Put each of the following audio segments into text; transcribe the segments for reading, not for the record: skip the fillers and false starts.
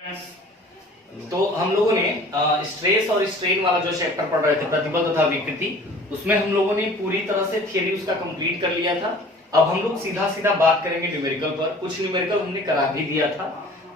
तो हम लोगों ने स्ट्रेस और स्ट्रेन वाला जो चैप्टर पढ़ रहे थे, प्रतिबल तथा विकृति, उसमें हम लोगों ने पूरी तरह से थियरी उसका कंप्लीट कर लिया था। अब हम लोग सीधा सीधा बात करेंगे न्यूमेरिकल पर। कुछ न्यूमेरिकल हमने करा भी दिया था,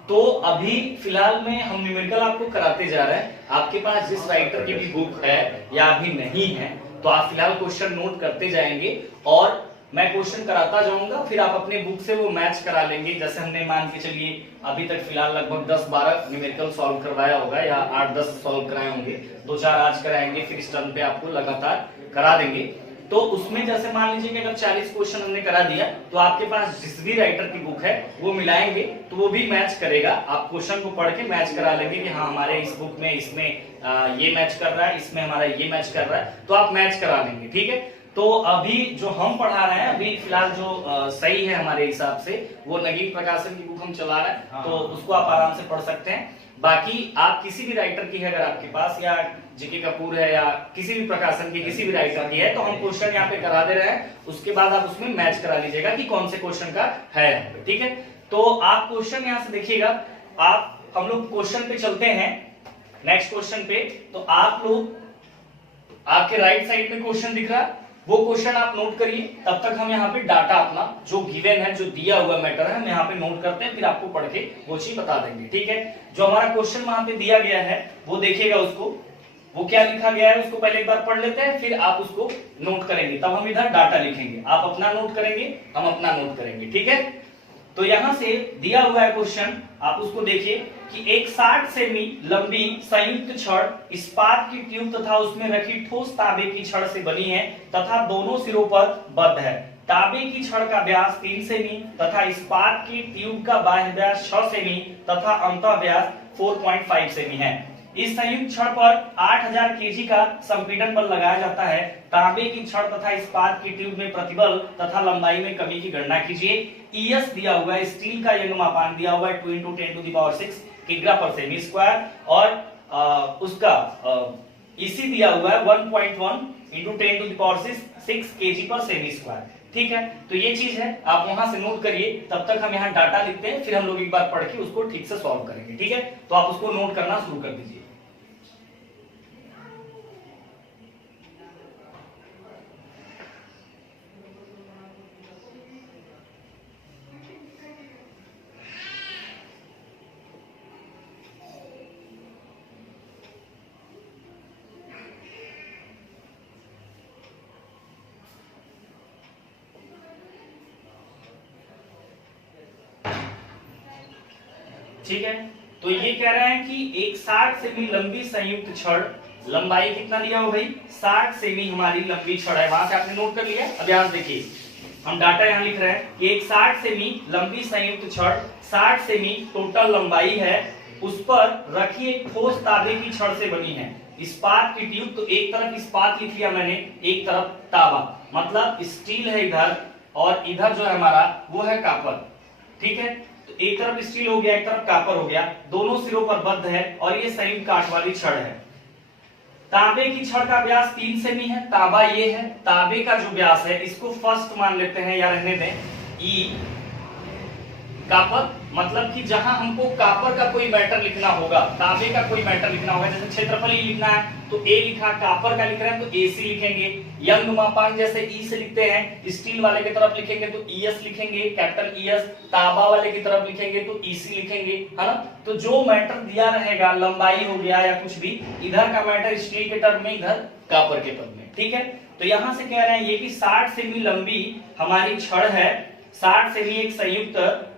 तो अभी फिलहाल में हम न्यूमेरिकल आपको कराते जा रहे हैं। आपके पास जिस राइटर की भी बुक है या अभी नहीं है, तो आप फिलहाल क्वेश्चन नोट करते जाएंगे और मैं क्वेश्चन कराता जाऊंगा, फिर आप अपने बुक से वो मैच करा लेंगे। जैसे हमने मान के चलिए अभी तक फिलहाल लगभग 10-12 न्यूमेरिकल सॉल्व करवाया होगा या 8-10 सॉल्व कराए होंगे, 2-4 आज कराएंगे, फिर इस टर्म पे आपको लगातार करा देंगे। तो उसमें जैसे मान लीजिए कि अगर 40 क्वेश्चन हमने करा दिया, तो आपके पास जिस भी राइटर की बुक है वो मिलाएंगे तो वो भी मैच करेगा। आप क्वेश्चन को पढ़ के मैच करा लेंगे कि हाँ हमारे इस बुक में इसमें ये मैच कर रहा है, इसमें हमारा ये मैच कर रहा है, तो आप मैच करा लेंगे। ठीक है, तो अभी जो हम पढ़ा रहे हैं, अभी फिलहाल जो सही है हमारे हिसाब से, वो नगीन प्रकाशन की बुक हम चला रहे हैं, तो उसको आप आराम से पढ़ सकते हैं। बाकी आप किसी भी राइटर की है अगर आपके पास, या जीके कपूर है या किसी भी प्रकाशन की किसी भी राइटर की है, तो हम क्वेश्चन यहाँ पे करा दे रहे हैं। उसके बाद आप उसमें मैच करा लीजिएगा कि कौन से क्वेश्चन का है। ठीक है, तो आप क्वेश्चन यहाँ से देखिएगा। आप हम लोग क्वेश्चन पे चलते हैं, नेक्स्ट क्वेश्चन पे। तो आप लोग, आपके राइट साइड में क्वेश्चन दिख रहा है, वो क्वेश्चन आप नोट करिए। तब तक हम यहाँ पे डाटा अपना जो गिवन है, जो दिया हुआ मैटर है, हम यहाँ पे नोट करते हैं, फिर आपको पढ़ के वो चीज बता देंगे। ठीक है, जो हमारा क्वेश्चन वहां पे दिया गया है वो देखिएगा, उसको वो क्या लिखा गया है उसको पहले एक बार पढ़ लेते हैं, फिर आप उसको नोट करेंगे, तब हम इधर डाटा लिखेंगे। आप अपना नोट करेंगे, हम अपना नोट करेंगे। ठीक है, तो यहां से दिया हुआ है क्वेश्चन, आप उसको देखिए कि एक 60 सेमी लंबी संयुक्त छड़ इस्पात की ट्यूब तथा उसमें रखी ठोस तांबे की छड़ से बनी है तथा दोनों सिरों पर बद्ध है। तांबे की छड़ का व्यास 3 सेमी तथा इस्पात की ट्यूब का बाह्य व्यास 6 सेमी तथा अंतः व्यास 4.5 सेमी है। इस संयुक्त छड़ पर 8000 केजी का संपीड़न बल लगाया जाता है। तांबे की छड़ तथा इस्पात की ट्यूब में प्रतिबल तथा लंबाई में कमी की गणना कीजिए। ईएस दिया हुआ है, स्टील का यंग मापांक दिया हुआ है 2 × 10⁻⁶ किग्रा पर सेमी स्क्वायर, और उसका ईसी दिया हुआ है 1.1 × 10⁻⁶ केजी पर सेमी स्क्वायर। ठीक है, तो ये चीज है, आप वहां से नोट करिए। तब तक हम यहाँ डाटा लिखते हैं, फिर हम लोग एक बार पढ़ के उसको ठीक से सॉल्व करेंगे। ठीक है, तो आप उसको नोट करना शुरू कर दीजिए। ठीक है, तो ये कह रहे हैं कि एक 60 सेमी लंबी संयुक्त छड़, लंबाई कितना लिया हो भाई, 60 सेमी हमारी लंबी छड़ है। वहां से आपने नोट कर लिया। अब यहां देखिए, हम डाटा यहां लिख रहे हैं कि एक 60 सेमी लंबी संयुक्त छड़, 60 सेमी टोटल लंबाई है, उस पर रखी एक ठोस तांबे की छड़ से बनी है। इस्पात की ट्यूब, तो एक तरफ इस्पात लिख लिया मैंने, एक तरफ तांबा, मतलब स्टील है इधर, और इधर जो है हमारा वो है कॉपर। ठीक है, तो एक तरफ स्टील हो गया, एक तरफ कॉपर हो गया, दोनों सिरों पर बद्ध है, और ये संयुक्त काट वाली छड़ है। तांबे की छड़ का व्यास 3 सेमी है, तांबा ये है। तांबे का जो व्यास है इसको फर्स्ट मान लेते हैं या रहने दें ई। कॉपर मतलब कि जहां हमको कॉपर का कोई मैटर लिखना होगा, तांबे का कोई मैटर लिखना होगा, जैसे क्षेत्रफल ई लिखना है तो ए लिखा, कॉपर का लिख रहे हैं तो एसी लिखेंगे। यंग मापांक जैसे ई से लिखते हैं, स्टील वाले की तरफ लिखेंगे तो ईएस लिखेंगे, कैपिटल ईएस। तांबा वाले की तरफ लिखेंगे तो ईसी लिखेंगे, है ना। तो जो मैटर दिया रहेगा, लंबाई हो गया या कुछ भी, इधर का मैटर स्टील के टर्म में, इधर कॉपर के टर्म में। ठीक है, तो यहां से कह रहे हैं ये कि 60 सेमी लंबी हमारी छड़ है, 60 सेमी एक संयुक्त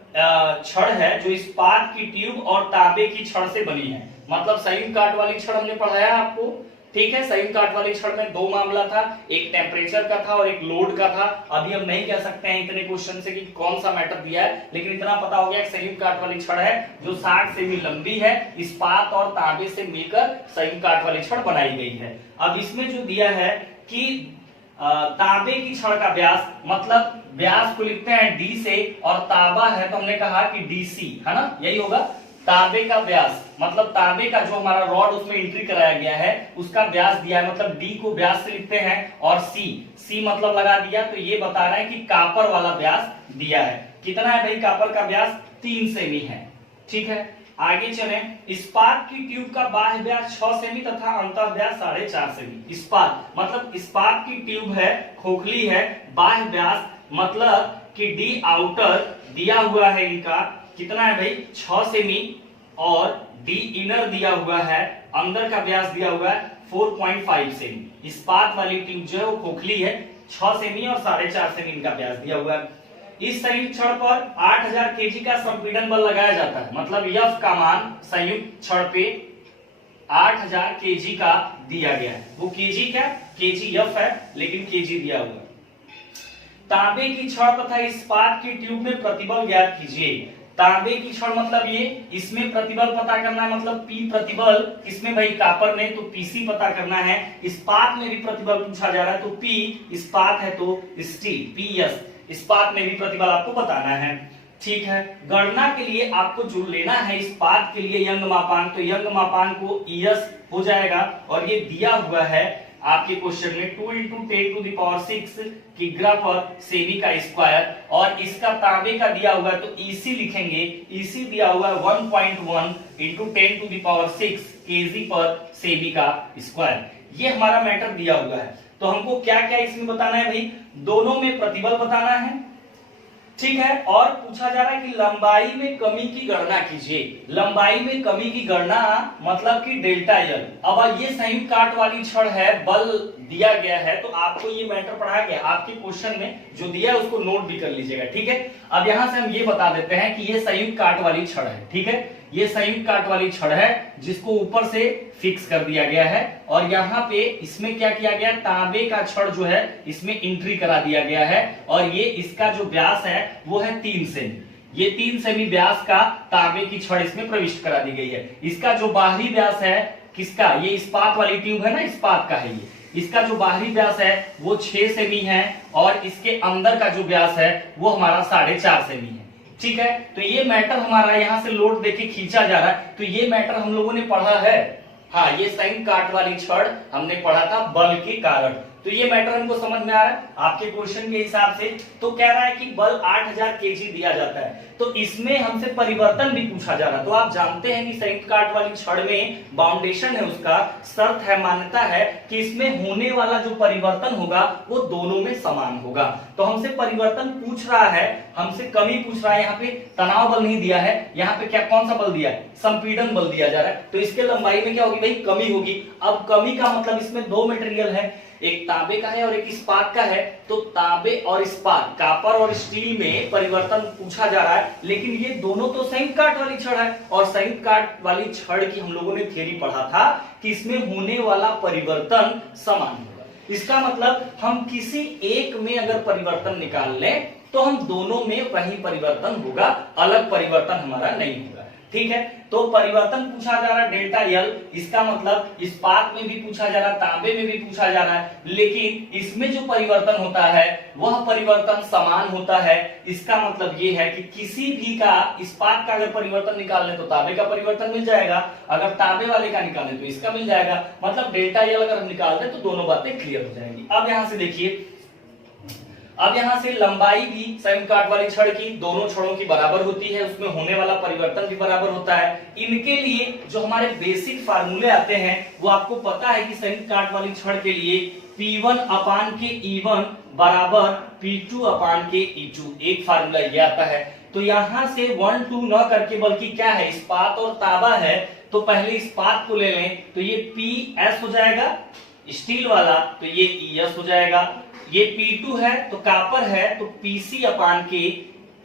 छड़ है जो इस्पात की ट्यूब और तांबे की छड़ से बनी है। मतलब संयुक्त काट वाली छड़ हमने पढ़ाया आपको। ठीक है, संयुक्त काट वाली छड़ में 2 मामला था, एक टेम्परेचर का था और एक लोड का था। अभी हम नहीं कह सकते हैं इतने क्वेश्चन से कि कौन सा मैटर दिया है, लेकिन इतना पता हो गया कि संयुक्त काट वाली छड़ है जो 60 सेमी लंबी है, इस्पात और तांबे से मिलकर संयुक्त काट वाली छड़ बनाई गई है। अब इसमें जो दिया है कि तांबे की छड़ का व्यास, मतलब व्यास को लिखते हैं डी से, और तांबा है तो हमने कहा कि डीसी, है ना, यही होगा। तांबे का व्यास मतलब तांबे का जो हमारा रॉड उसमें एंट्री कराया गया है उसका व्यास दिया है, मतलब डी को व्यास से लिखते हैं, और सी मतलब लगा दिया, तो ये बता रहा है कि कॉपर वाला व्यास दिया है। कितना है भाई कॉपर का व्यास, 3 सेमी है। ठीक है, आगे चले, इस्पात की ट्यूब का बाह्य व्यास 6 सेमी तथा अंतः व्यास 4.5 सेमी। इस्पात मतलब इस्पात की ट्यूब है, खोखली है, बाह्य व्यास मतलब कि डी आउटर दिया हुआ है इनका कितना है भाई 6 सेमी और डी इनर दिया हुआ है, अंदर का व्यास दिया हुआ है 4.5 सेमी। इस्पात वाली ट्यूब जो है वो खोखली है, 6 सेमी और 4.5 सेमी इनका व्यास दिया हुआ है। इस संयुक्त छड़ पर 8000 केजी का संपीड़न बल लगाया जाता है, मतलब यफ का मान संयुक्त छड़ पे 8000 केजी का दिया गया है। वो केजी क्या, केजी यफ है लेकिन केजी दिया हुआ है। तांबे की छड़ तथा इस्पात की ट्यूब में प्रतिबल ज्ञात कीजिए। तांबे की छड़ मतलब ये, इसमें प्रतिबल पता करना है, मतलब पी प्रतिबल किसमें भाई कापर में, तो पीसी पता करना है। इस्पात में भी प्रतिबल पूछा जा रहा है तो पी, इस्पात है तो स्टील पीएस, इस्पात में भी प्रतिबल आपको बताना है। ठीक है, गणना के लिए आपको जो लेना है इस्पात के लिए यंग मापांक, तो यंग मापांक को ईएस हो जाएगा और ये दिया हुआ है आपके क्वेश्चन में 2 × 10⁶ किग्रा पर सेमी का स्क्वायर, और इसका तांबे का दिया हुआ है तो ईसी लिखेंगे, ईसी दिया हुआ है 1.1 × 10⁶ केजी पर सेमी का स्क्वायर। ये हमारा मैटर दिया हुआ है। तो हमको क्या क्या इसमें बताना है भाई, दोनों में प्रतिबल बताना है, ठीक है, और पूछा जा रहा है कि लंबाई में कमी की गणना कीजिए। लंबाई में कमी की गणना मतलब कि डेल्टा एल। अब ये संयुक्त काट वाली छड़ है, बल दिया गया है तो आपको ये मैटर पढ़ाया गया, आपके क्वेश्चन में जो दिया है उसको नोट भी कर लीजिएगा। ठीक है, अब यहां से हम ये बता देते हैं कि ये संयुक्त काट वाली छड़ है। ठीक है, ये संयुक्त काट वाली छड़ है जिसको ऊपर से फिक्स कर दिया गया है, और यहाँ पे इसमें क्या किया गया, तांबे का छड़ जो है इसमें एंट्री करा दिया गया है, और ये इसका जो व्यास है वो है 3 सेमी। ये 3 सेमी व्यास का तांबे की छड़ इसमें प्रविष्ट करा दी गई है। इसका जो बाहरी व्यास है किसका, ये इस्पात वाली ट्यूब है ना, इस्पात का है ये, इसका जो बाहरी व्यास है वो 6 सेमी है और इसके अंदर का जो व्यास है वो हमारा 4.5 सेमी है। ठीक है, तो ये मैटर हमारा यहाँ से लोड देके खींचा जा रहा है, तो ये मैटर हम लोगों ने पढ़ा है। हाँ, ये संयुक्त काट वाली छड़ हमने पढ़ा था बल के कारण, तो ये मैटर हमको समझ में आ रहा है आपके क्वेश्चन के हिसाब से। तो कह रहा है कि बल 8000 केजी दिया जाता है, तो इसमें हमसे परिवर्तन भी पूछा जा रहा है। तो आप जानते हैं कि संयुक्त काट वाली छड़ में बाउंडेशन है, उसका शर्त है, मान्यता है कि इसमें होने वाला जो परिवर्तन होगा वो दोनों में समान होगा। तो हमसे परिवर्तन पूछ रहा है, हमसे कमी पूछ रहा है, यहाँ पे तनाव बल नहीं दिया है, यहाँ पे क्या कौन सा बल दिया है, संपीड़न बल दिया जा रहा है, तो इसके लंबाई में क्या होगी भाई, कमी होगी। अब कमी का मतलब इसमें 2 मटेरियल है, एक तांबे का है और एक इस्पात का है, तो तांबे और इस्पात, कापर और स्टील में परिवर्तन पूछा जा रहा है, लेकिन ये दोनों तो संयुक्त काट वाली छड़ है, और संयुक्त काट वाली छड़ की हम लोगों ने थ्योरी पढ़ा था कि इसमें होने वाला परिवर्तन समान होगा। इसका मतलब हम किसी एक में अगर परिवर्तन निकाल लें तो हम दोनों में वही परिवर्तन होगा, अलग परिवर्तन हमारा नहीं होगा। ठीक है, तो परिवर्तन पूछा जा रहा है डेल्टा एल, इसका मतलब इस्पात में भी पूछा जा रहा है, तांबे में भी पूछा जा रहा है, लेकिन इसमें जो परिवर्तन होता है वह परिवर्तन समान होता है। इसका मतलब ये है कि किसी भी का, इस्पात का अगर परिवर्तन निकाल ले तो तांबे का परिवर्तन मिल जाएगा, अगर तांबे वाले का निकालें तो इसका मिल जाएगा, मतलब डेल्टा एल अगर हम निकाल दें तो दोनों बातें क्लियर हो जाएंगी। अब यहां से देखिए, अब यहां से लंबाई भी संयुक्त काट वाली छड़ की दोनों छड़ों की बराबर होती है, उसमें होने वाला परिवर्तन भी बराबर होता है। इनके लिए जो हमारे बेसिक फार्मूले आते हैं वो आपको पता है कि संयुक्त काट वाली छड़ के लिए P1 अपान के E1 बराबर P2 अपान के E2, एक फार्मूला ये आता है। तो यहां से 1 2 न करके बल्कि क्या है, इस्पात और तांबा है, तो पहले इस्पात को ले लें तो ये PS हो जाएगा स्टील वाला, तो ये ES हो जाएगा। ये P2 है तो कापर है तो PC अपान के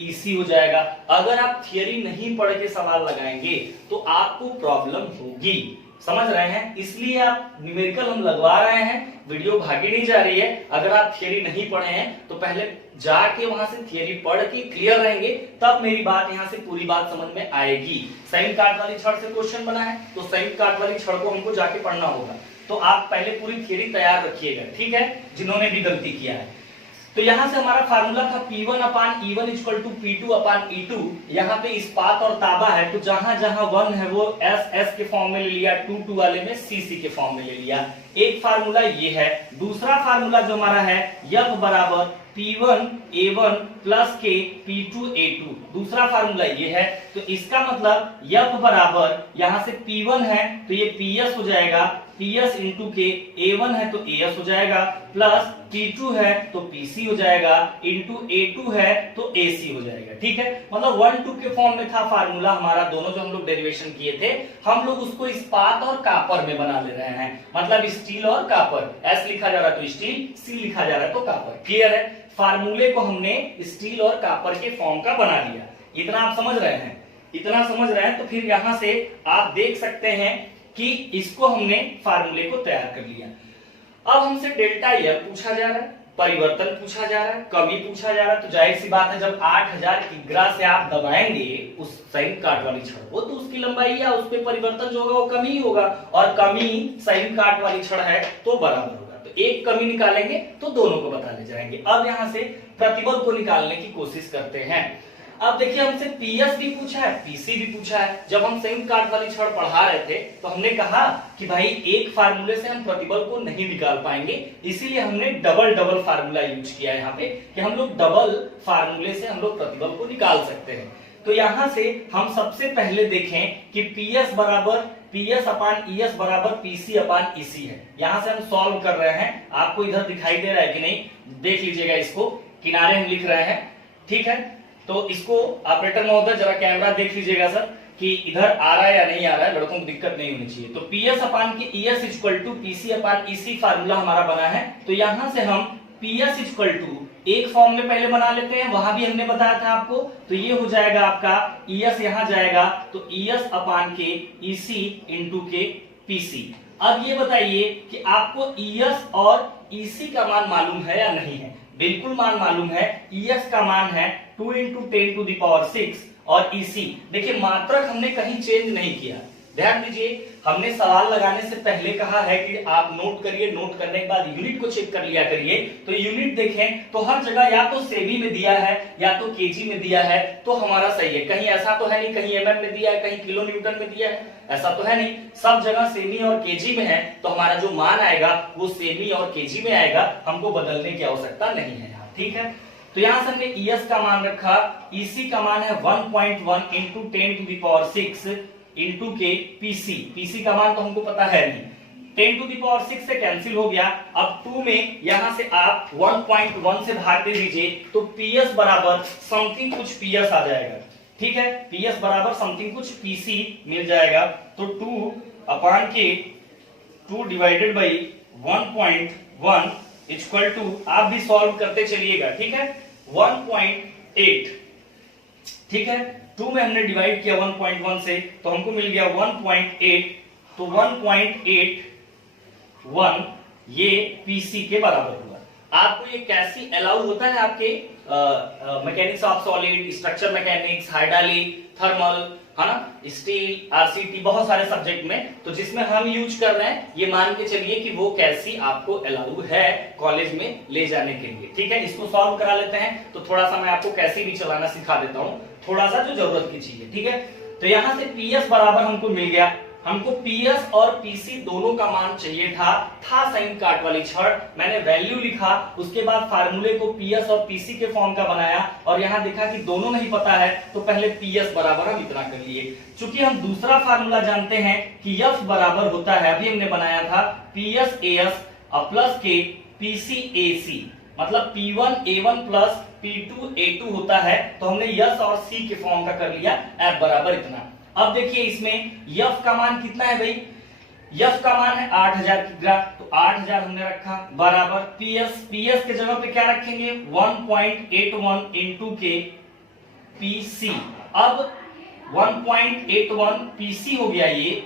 EC हो जाएगा। अगर आप थियरी नहीं पढ़ के सवाल लगाएंगे तो आपको प्रॉब्लम होगी, समझ रहे हैं, इसलिए आप न्यूमेरिकल हम लगवा रहे हैं, वीडियो भागी नहीं जा रही है। अगर आप थियरी नहीं पढ़े हैं तो पहले जाके वहां से थियरी पढ़ के क्लियर रहेंगे, तब मेरी बात यहाँ से पूरी बात समझ में आएगी। संयुक्त काट वाली छड़ से क्वेश्चन बना है तो संयुक्त काट वाली छड़ को हमको जाके पढ़ना होगा, तो आप पहले पूरी थियरी तैयार रखिएगा, ठीक है, जिन्होंने भी गलती किया है। तो यहां से हमारा फार्मूला था P1 upon E1 equal to P2 upon E2। यहाँ पे इस्पात और तांबा है तो जहां जहां 1 है वो S के फॉर्म में ले लिया, 2 2 वाले में CC के फॉर्म में ले लिया। एक फार्मूला ये है। दूसरा फार्मूला जो हमारा है F बराबर P1 A1 प्लस के P2 A2। दूसरा फार्मूला ये है, तो इसका मतलब F बराबर यहां से P1 है तो ये PS हो जाएगा, PS इंटू के, A1 है तो AS हो जाएगा, प्लस P2 है तो PC हो जाएगा, इंटू A2 है तो AC हो जाएगा। ठीक है, मतलब 1-2 के फॉर्म में था फार्मूला हमारा, दोनों जो हम लोग डेरिवेशन किए थे, हम लोग उसको इस्पात और कॉपर में बना ले रहे हैं, मतलब स्टील और कॉपर, S लिखा जा रहा है तो स्टील, C लिखा जा रहा है तो कॉपर। क्लियर है, फार्मूले को हमने स्टील और कॉपर के फॉर्म का बना लिया। इतना आप समझ रहे हैं, इतना समझ रहे हैं, तो फिर यहां से आप देख सकते हैं कि इसको हमने फार्मूले को तैयार कर लिया। अब हमसे डेल्टा एफ पूछा जा रहा है, परिवर्तन पूछा जा रहा है, कमी पूछा जा रहा है, तो जाहिर सी बात है जब 8000 किग्रा से आप दबाएंगे उस संयुक्त काट वाली छड़ को, तो उसकी लंबाई या उस पे परिवर्तन जो होगा वो कमी ही होगा, और कमी संयुक्त काट वाली छड़ है तो बराबर होगा। तो एक कमी निकालेंगे तो दोनों को बताने जाएंगे। अब यहां से प्रतिबल को निकालने की कोशिश करते हैं। अब देखिए हमसे पीएस भी पूछा है, पीसी भी पूछा है। जब हम संयुक्त काट वाली छड़ पढ़ा रहे थे तो हमने कहा कि भाई एक फार्मूले से हम प्रतिबल को नहीं निकाल पाएंगे, इसीलिए हमने डबल फार्मूला यूज किया है यहाँ पे कि हम लोग डबल फार्मूले से हम लोग प्रतिबल को निकाल सकते हैं। तो यहां से हम सबसे पहले देखें कि पीएस बराबर पीएस अपान ईएस बराबर पीसी अपान ईसी है। यहां से हम सॉल्व कर रहे हैं, आपको इधर दिखाई दे रहा है कि नहीं, देख लीजिएगा, इसको किनारे हम लिख रहे हैं। ठीक है, तो इसको ऑपरेटर महोदय जरा कैमरा देख लीजिएगा सर कि इधर आ रहा है या नहीं आ रहा है, लड़कों को दिक्कत नहीं होनी चाहिए। तो पीएस अपान की ES equal to PC upon EC formula हमारा बना है। तो यहां से हम पीएस इक्वल टू एक फॉर्म में पहले बना लेते हैं, वहां भी हमने बताया था आपको, तो ये हो जाएगा आपका ईएस यहां जाएगा तो ईएस अपान के ईसी इंटू के पीसी। अब ये बताइए कि आपको ईएस और ईसी का मान मालूम है या नहीं है? बिल्कुल मान मालूम है। ईएस का मान है 2 × 10⁶ और ईसी देखिए मात्रक हमने कहीं चेंज नहीं किया। ध्यान दीजिए, हमने सवाल लगाने से पहले कहा है कि आप नोट करिए, नोट करने के बाद यूनिट को चेक कर लिया करिए। तो यूनिट देखें तो हर जगह या तो सेमी में दिया है या तो केजी में दिया है, तो हमारा सही है। कहीं ऐसा तो है नहीं कहीं एमएम में दिया है, कहीं किलो न्यूटन में दिया है, ऐसा तो है नहीं, सब जगह सेमी और केजी में है। तो हमारा जो मान आएगा वो सेमी और केजी में आएगा, हमको बदलने की आवश्यकता नहीं है। ठीक है, तो यहां से हमने ईएस का मान रखा, ईसी का मान है 1.1 × 10⁶ इंटू के पीसी। पीसी का मान तो हमको पता है नहीं, 10⁶ से कैंसिल हो गया। अब 2 में यहां से आप 1.1 से भाग दे दीजिए तो पीएस बराबर समथिंग कुछ पीएस आ जाएगा। ठीक है, पीएस बराबर समथिंग कुछ पीसी मिल जाएगा। तो 2 अपान के 2 डिवाइडेड बाई 1.1 इक्वल टू, आप भी सॉल्व करते चलिएगा। ठीक है, 1.8। ठीक है, 2 में हमने डिवाइड किया 1.1 से तो हमको मिल गया 1.8। तो 1.81 ये पीसी के बराबर हुआ। आपको ये कैसी अलाउ होता है आपके mechanics of solid, structure mechanics, hydraulic, thermal, है ना, स्टील, आरसीटी, बहुत सारे सब्जेक्ट में, तो जिसमें हम यूज कर रहे हैं ये मान के चलिए कि वो कैसी आपको अलाउ है कॉलेज में ले जाने के लिए। ठीक है, इसको सॉल्व करा लेते हैं। तो थोड़ा सा मैं आपको कैसे भी चलाना सिखा देता हूं, थोड़ा सा जो जरूरत की चीज है। ठीक है, तो यहां से पीएस बराबर हमको मिल गया, हमको पीएस और पीसी दोनों का मान चाहिए था संयुक्त काट वाली छड़। मैंने वैल्यू लिखा, उसके बाद फार्मूले को पीएस और पीसी के फॉर्म का बनाया, और यहां देखा कि दोनों नहीं पता है तो पहले पीएस बराबर हम इतना कर लिए। चूंकि हम दूसरा फार्मूला जानते हैं कि एफ बराबर होता है, अभी हमने बनाया था पीएस एएस प्लस के पीसी एसी, मतलब P1 A1 plus P2 A2 होता है। तो हमने यस और सी के फॉर्म का कर लिया, एफ बराबर इतना। अब देखिए इसमें यफ का मान कितना है भाई, यफ का मान है 8000 किग्रा, तो 8000 हमने रखा बराबर पीएस के जगह पे क्या रखेंगे 1.81 इंटू के पीसी। अब 1.81 पीसी हो गया ये,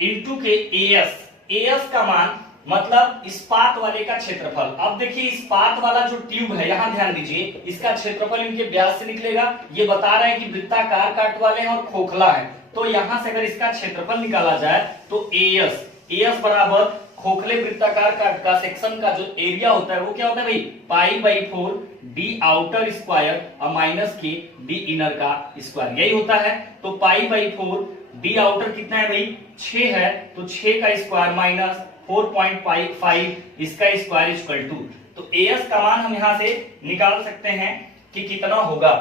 इंटू के एएस का मान मतलब इस्पात वाले का क्षेत्रफल। अब देखिए इस्पात वाला जो ट्यूब है, यहां ध्यान दीजिए, इसका क्षेत्रफल इनके व्यास से निकलेगा। ये बता रहे हैं कि वृत्ताकार काट वाले हैं और खोखला है, तो यहां से अगर इसका क्षेत्रफल निकाला जाए तो एएस बराबर खोखले वृत्ताकार काट का सेक्शन का जो एरिया होता है वो क्या होता है भाई, π/4 डी आउटर स्क्वायर और माइनस के डी इनर का स्क्वायर, यही होता है। तो π/4 डी आउटर कितना है भाई 6 है, तो 6 का स्क्वायर माइनस 4.5 इसका स्क्वायर इक्वल टू तो एएस का मान हम यहां से निकाल सकते हैं कि कितना होगा।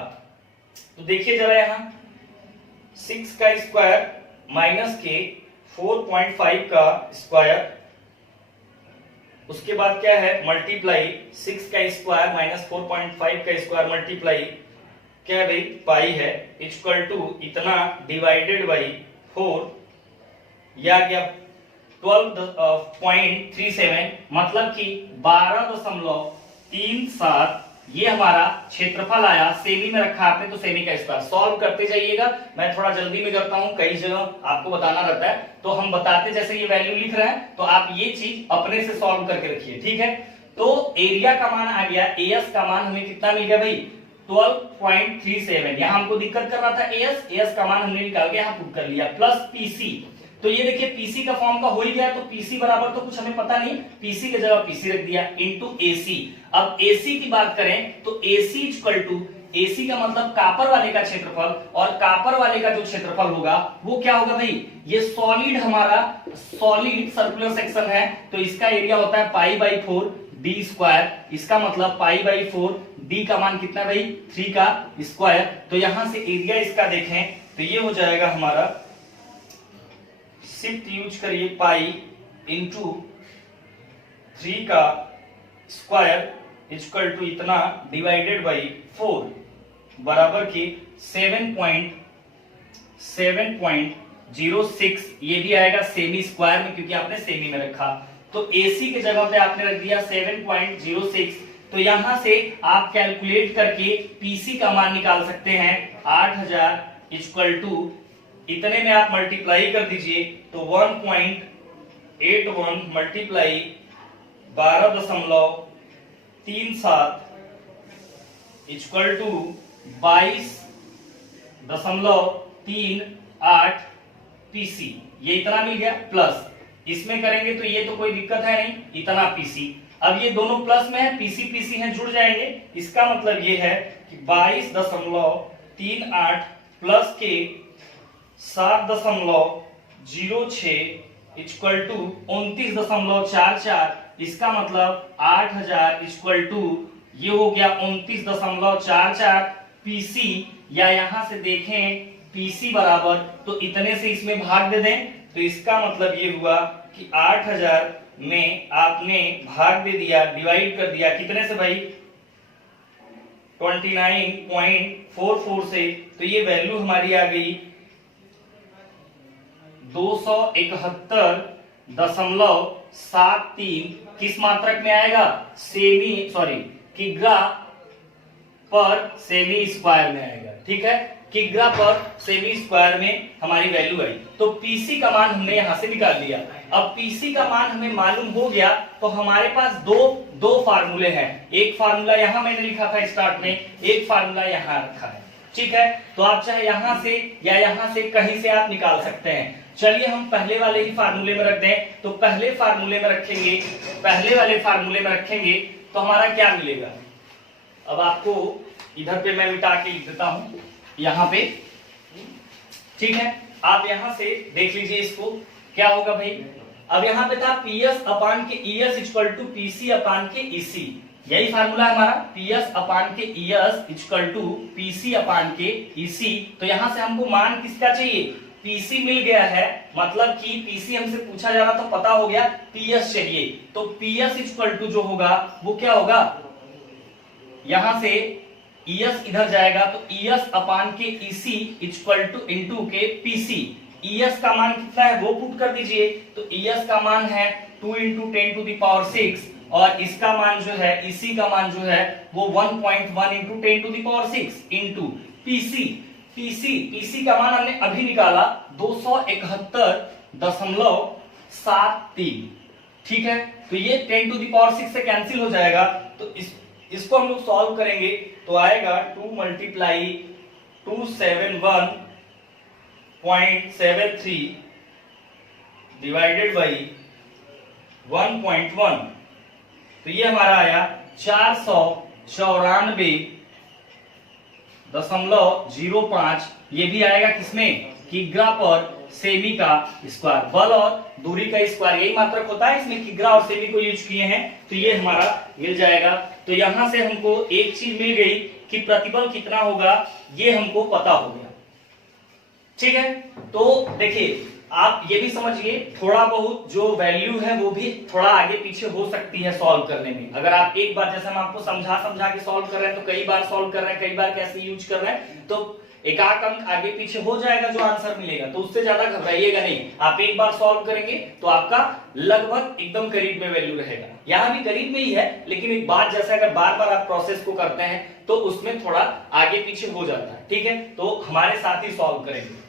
तो देखिए जरा यहां 6 का स्क्वायर माइनस के 4.5 का स्क्वायर, उसके बाद क्या है मल्टीप्लाई 6 का स्क्वायर माइनस 4.5 का स्क्वायर मल्टीप्लाई क्या है भाई पाई है इक्वल टू इतना डिवाइडेड बाई 4 या क्या 12.37 मतलब कि 12.37 ये हमारा क्षेत्रफल आया। सेमी में रखा आपने तो सेमी का स्क्वायर सॉल्व करते जाइएगा, मैं थोड़ा जल्दी में करता हूं, कई जगह आपको बताना रहता है तो हम बताते जैसे ये वैल्यू लिख रहे हैं तो आप ये चीज अपने से सॉल्व करके रखिए, ठीक है। तो एरिया का मान आ गया, एएस का मान हमें कितना मिल गया भाई 12.37। यहां हमको दिक्कत कर रहा था एएस का मान हमने निकाल के यहां पुट कर लिया प्लस पीसी। तो ये देखिए पीसी का फॉर्म का हो ही गया, तो पीसी बराबर तो कुछ हमें पता नहीं, पीसी की जगह पीसी रख दिया इनटू एसी। अब एसी की बात करें तो एसी इक्वल टू, एसी का मतलब कापर वाले का क्षेत्रफल, और कापर वाले का जो क्षेत्रफल होगा वो क्या होगा भाई, ये सॉलिड हमारा सॉलिड सर्कुलर सेक्शन है तो इसका एरिया होता है पाई बाई 4 डी स्क्वायर, इसका मतलब पाई बाई 4 डी का मान कितना भाई 3 का स्क्वायर। तो यहां से एरिया इसका देखें तो ये हो जाएगा हमारा, शिफ्ट यूज करिए पाई इंटू 3 का स्क्वायर इक्वल टू इतना डिवाइडेड बाई 4 बराबर की 7.06। ये भी आएगा सेमी स्क्वायर में क्योंकि आपने सेमी में रखा, तो एसी के जगह पे आपने रख दिया 7.06। तो यहां से आप कैलकुलेट करके पीसी का मान निकाल सकते हैं 8000 इक्वल टू इतने में आप मल्टीप्लाई कर दीजिए तो 1.81 मल्टीप्लाई 12.37 इक्वल टू 22.38 पीसी। ये इतना मिल गया प्लस इसमें करेंगे तो ये तो कोई दिक्कत है नहीं, इतना पीसी। अब ये दोनों प्लस में है, पीसी पीसी हैं जुड़ जाएंगे, इसका मतलब ये है कि 22.38 प्लस के 7.06 इक्वल टू 29.44, इसका मतलब 8000 इक्वल टू ये हो गया 29.44 पीसी। या यहां से देखें पीसी बराबर तो इतने से इसमें भाग दे दें तो इसका मतलब ये हुआ कि 8000 में आपने भाग दे दिया, डिवाइड कर दिया कितने से भाई 29.44 से, तो ये वैल्यू हमारी आ गई 271.73। किस मात्रक में आएगा, सेमी सॉरी किग्रा पर सेमी स्क्वायर में आएगा, ठीक है। किग्रा पर सेमी स्क्वायर में हमारी वैल्यू आई। तो पीसी का मान हमने यहां से निकाल लिया। अब पीसी का मान हमें मालूम हो गया तो हमारे पास दो फार्मूले हैं, एक फार्मूला यहां मैंने लिखा था स्टार्ट में, एक फार्मूला यहां रखा है, ठीक है। तो आप चाहे यहां से या यहां से कहीं से आप निकाल सकते हैं। चलिए हम पहले वाले ही फार्मूले में रख दें, तो पहले फार्मूले में रखेंगे, पहले वाले फार्मूले में रखेंगे तो हमारा क्या मिलेगा। अब आपको इधर पे मैं मिटा के लिख देता हूं यहां पे, ठीक है। आप यहां से देख लीजिए इसको क्या होगा भाई। अब यहां पे था पीएस अपान के ईएस इक्वल टू पीसी अपान के ईसी, यही फार्मूला है हमारा, पीएस अपान के ईएस इक्वल टू पीसी अपान के ईसी। तो यहां से हमको मान किसका चाहिए, पीसी मिल गया है, मतलब कि पीसी हमसे पूछा जा रहा था पता हो गया, पीएस चाहिए। तो पीएस इक्वल टू जो होगा वो क्या होगा, यहां से ईएस इधर जाएगा तो ईएस अपान के ईसी इक्वल टू इनटू के पीसी। ईएस का मान कितना है वो पुट कर दीजिए, तो ईएस का मान है 2 × 10⁻⁶ और इसका मान जो है ईसी का मान जो है वो 1.1 × 10⁻⁶ इनटू पीसी। पीसी का मान हमने अभी निकाला 271.73, ठीक है। तो ये 10⁻⁶ से कैंसिल हो जाएगा, तो इसको हम लोग सॉल्व करेंगे तो आएगा 2 × 271.73 डिवाइडेड बाई 1.1, तो ये हमारा आया 494.05। ये भी आएगा किसमें, किग्रा पर सेमी का स्क्वायर, बल और दूरी का स्क्वायर, यही मात्रक होता है, इसमें किग्रा और सेमी को यूज किए हैं, तो ये हमारा मिल जाएगा। तो यहां से हमको एक चीज मिल गई कि प्रतिबल कितना होगा, ये हमको पता हो गया। ठीक है, तो देखिए आप ये भी समझिए, थोड़ा बहुत जो वैल्यू है वो भी थोड़ा आगे पीछे हो सकती है सॉल्व करने में। अगर आप एक बार, जैसे हम आपको समझा के सॉल्व कर रहे हैं, तो कई बार सॉल्व कर रहे हैं, कई बार कैसे यूज कर रहे हैं, तो एक आध अंक आगे पीछे हो जाएगा जो आंसर मिलेगा, तो उससे ज्यादा घबराइएगा नहीं। आप एक बार सॉल्व करेंगे तो आपका लगभग एकदम करीब में वैल्यू रहेगा, यहाँ भी करीब में ही है, लेकिन एक बात, जैसे अगर बार बार आप प्रोसेस को करते हैं तो उसमें थोड़ा आगे पीछे हो जाता है। ठीक है, तो हमारे साथ ही सॉल्व करेंगे।